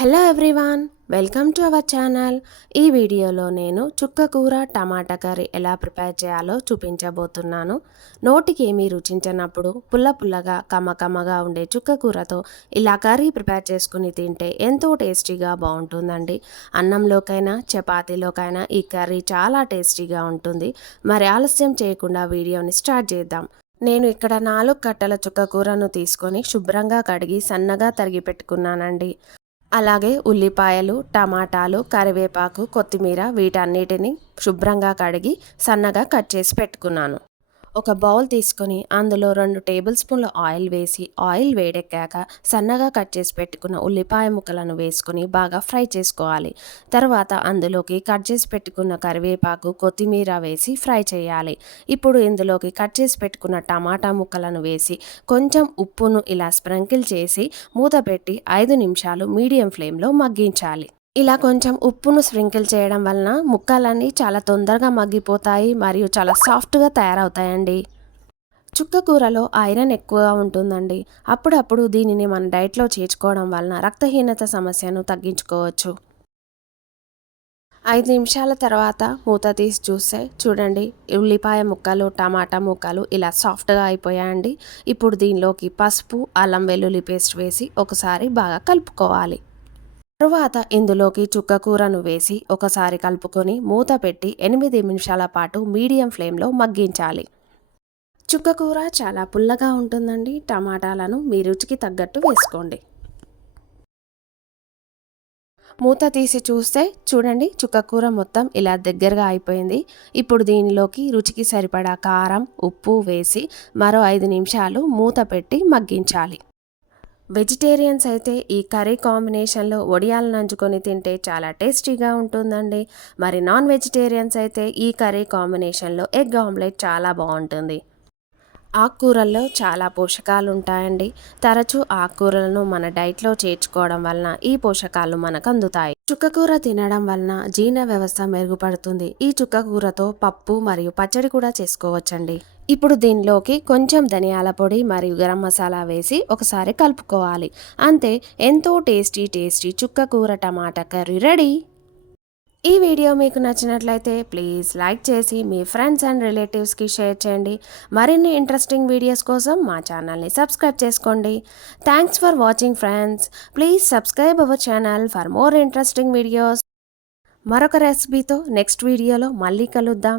Hello everyone, welcome to our channel. ఈ వీడియోలో నేను చుక్క కూర టమాటా కర్రీ ఎలా ప్రిపేర్ చేయాలో చూపించబోతున్నాను. నోటికి ఏమీ రుచించినప్పుడు పుల్ల పుల్లగా కమ్మగా ఉండే చుక్క కూరతో ఇలా కర్రీ ప్రిపేర్ చేసుకుని తింటే ఎంతో టేస్టీగా బాగుంటుందండి. అన్నంలోకైనా చపాతీలోకైనా ఈ కర్రీ చాలా టేస్టీగా ఉంటుంది. మరి ఆలస్యం చేయకుండా వీడియోని స్టార్ట్ చేద్దాం. నేను ఇక్కడ 4 కట్టల చుక్క కూరను తీసుకొని శుభ్రంగా కడిగి సన్నగా తరిగి పెట్టుకున్నానండి. అలాగే ఉల్లిపాయలు, టమాటాలు, కరివేపాకు, కొత్తిమీర వీటన్నిటిని శుభ్రంగా కడిగి సన్నగా కట్ చేసి పెట్టుకున్నాను. ఒక బౌల్ తీసుకొని అందులో 2 టేబుల్ స్పూన్ల ఆయిల్ వేసి ఆయిల్ వేడెక్కాక సన్నగా కట్ చేసి పెట్టుకున్న ఉల్లిపాయ ముక్కలను వేసుకొని బాగా ఫ్రై చేసుకోవాలి. తర్వాత అందులోకి కట్ చేసి పెట్టుకున్న కరివేపాకు, కొత్తిమీర వేసి ఫ్రై చేయాలి. ఇప్పుడు ఇందులోకి కట్ చేసి పెట్టుకున్న టమాటా ముక్కలను వేసి కొంచెం ఉప్పును ఇలా స్ప్రింకిల్ చేసి మూత పెట్టి 5 నిమిషాలు మీడియం ఫ్లేమ్లో మగ్గించాలి. ఇలా కొంచెం ఉప్పును స్ప్రింకిల్ చేయడం వలన ముక్కలన్నీ చాలా తొందరగా మగ్గిపోతాయి మరియు చాలా సాఫ్ట్గా తయారవుతాయండి. చుక్క కూరలో ఐరన్ ఎక్కువగా ఉంటుందండి. అప్పుడప్పుడు దీనిని మన డైట్లో చేర్చుకోవడం వలన రక్తహీనత సమస్యను తగ్గించుకోవచ్చు. 5 నిమిషాల తర్వాత మూత తీసి చూస్తే చూడండి, ఉల్లిపాయ ముక్కలు, టమాటా ముక్కలు ఇలా సాఫ్ట్గా అయిపోయాయండి. ఇప్పుడు దీనిలోకి పసుపు, అల్లం వెల్లుల్లి పేస్ట్ వేసి ఒకసారి బాగా కలుపుకోవాలి. తరువాత ఇందులోకి చుక్క కూరను వేసి ఒకసారి కలుపుకొని మూత పెట్టి 8 నిమిషాల పాటు మీడియం ఫ్లేమ్లో మగ్గించాలి. చుక్క కూర చాలా పుల్లగా ఉంటుందండి. టమాటాలను మీ రుచికి తగ్గట్టు వేసుకోండి. మూత తీసి చూస్తే చూడండి, చుక్క కూర మొత్తం ఇలా దగ్గరగా అయిపోయింది. ఇప్పుడు దీనిలోకి రుచికి సరిపడా కారం, ఉప్పు వేసి మరో 5 నిమిషాలు మూత పెట్టి మగ్గించాలి. వెజిటేరియన్స్ అయితే ఈ కర్రీ కాంబినేషన్లో వడియాలు నంచుకొని తింటే చాలా టేస్టీగా ఉంటుందండి. మరి నాన్ వెజిటేరియన్స్ అయితే ఈ కర్రీ కాంబినేషన్లో ఎగ్ ఆమ్లెట్ చాలా బాగుంటుంది. ఆకుకూరల్లో చాలా పోషకాలు ఉంటాయండి. తరచూ ఆకుకూరలను మన డైట్లో చేర్చుకోవడం వలన ఈ పోషకాలు మనకు అందుతాయి. చుక్కకూర తినడం వలన జీర్ణ వ్యవస్థ మెరుగుపడుతుంది. ఈ చుక్కకూరతో పప్పు మరియు పచ్చడి కూడా చేసుకోవచ్చండి. ఇప్పుడు దీనిలోకి కొంచెం ధనియాల పొడి మరియు గరం మసాలా వేసి ఒకసారి కలుపుకోవాలి. అంతే, ఎంతో టేస్టీ చుక్కకూర టమాటా కర్రీ రెడీ. ఈ వీడియో మీకు నచ్చినట్లయితే ప్లీజ్ లైక్ చేసి మీ ఫ్రెండ్స్ అండ్ రిలేటివ్స్కి షేర్ చేయండి. మరిన్ని ఇంట్రెస్టింగ్ వీడియోస్ కోసం మా ఛానల్ని సబ్స్క్రైబ్ చేసుకోండి. Thanks for watching friends. Please subscribe our channel for more interesting videos. మరొక రెసిపీతో నెక్స్ట్ వీడియోలో మళ్ళీ కలుద్దాం.